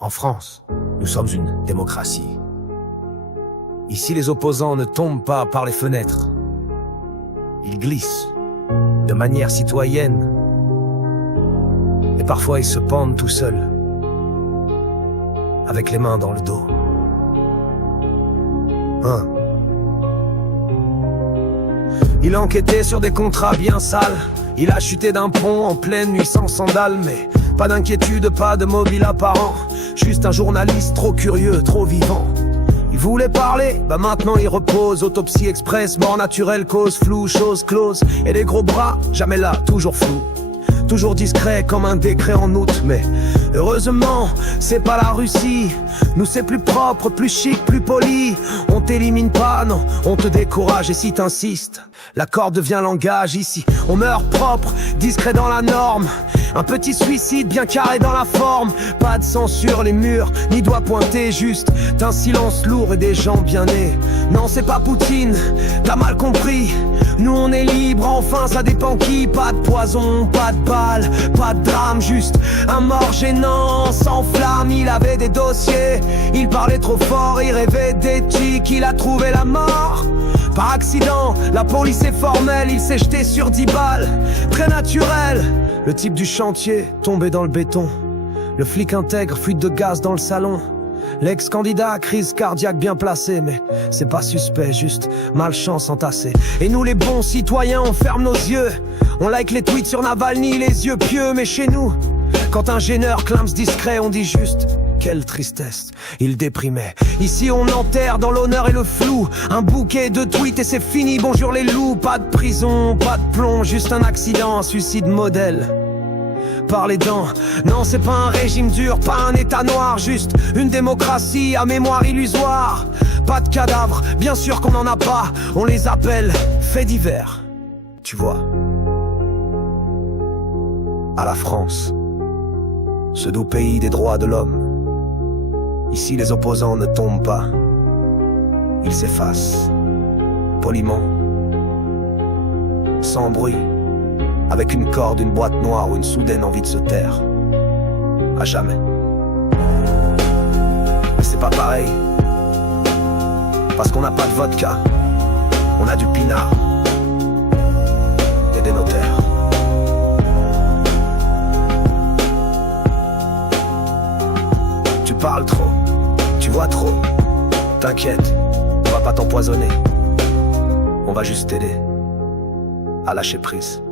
En France, nous sommes une démocratie. Ici, les opposants ne tombent pas par les fenêtres. Ils glissent de manière citoyenne. Et parfois, ils se pendent tout seuls, avec les mains dans le dos. Il a enquêté sur des contrats bien sales. Il a chuté d'un pont en pleine nuit sans sandales. Mais pas d'inquiétude, pas de mobile apparent. Juste un journaliste trop curieux, trop vivant. Il voulait parler, bah maintenant il repose. Autopsie express, mort naturelle, cause floue, chose close. Et les gros bras, jamais là, toujours flou. Toujours discret comme un décret en août. Mais heureusement, c'est pas la Russie. Nous c'est plus propre, plus chic, plus poli. On t'élimine pas, non, on te décourage. Et si t'insistes, l'accord devient langage ici. On meurt propre, discret dans la norme. Un petit suicide bien carré dans la forme. Pas de sang sur les murs, ni doigt pointé, juste d'un silence lourd et des gens bien nés. Non, c'est pas Poutine, t'as mal compris. Nous on est libre, enfin ça dépend qui. Pas de poison, pas de balles, pas de drame. Juste un mort gênant, sans flamme. Il avait des dossiers, il parlait trop fort. Il rêvait d'éthique, il a trouvé la mort par accident. La police est formelle, il s'est jeté sur 10 balles. Très naturel, le type du chantier tombé dans le béton. Le flic intègre, fuite de gaz dans le salon. L'ex-candidat, crise cardiaque bien placée. Mais c'est pas suspect, juste malchance entassée. Et nous les bons citoyens, on ferme nos yeux. On like les tweets sur Navalny, les yeux pieux. Mais chez nous, quand un gêneur clame discret, on dit juste quelle tristesse, il déprimait. Ici on enterre dans l'honneur et le flou. Un bouquet de tweets et c'est fini, bonjour les loups. Pas de prison, pas de plomb, juste un accident, un suicide modèle par les dents. Non, c'est pas un régime dur, pas un état noir. Juste une démocratie à mémoire illusoire. Pas de cadavres, bien sûr qu'on en a pas. On les appelle faits divers. Tu vois, à la France, ce doux pays des droits de l'homme. Ici les opposants ne tombent pas, ils s'effacent, poliment, sans bruit, avec une corde, une boîte noire ou une soudaine envie de se taire. À jamais. Mais c'est pas pareil, parce qu'on n'a pas de vodka, on a du pinard et des notaires. Tu parles trop, tu vois trop. T'inquiète, on va pas t'empoisonner. On va juste t'aider à lâcher prise.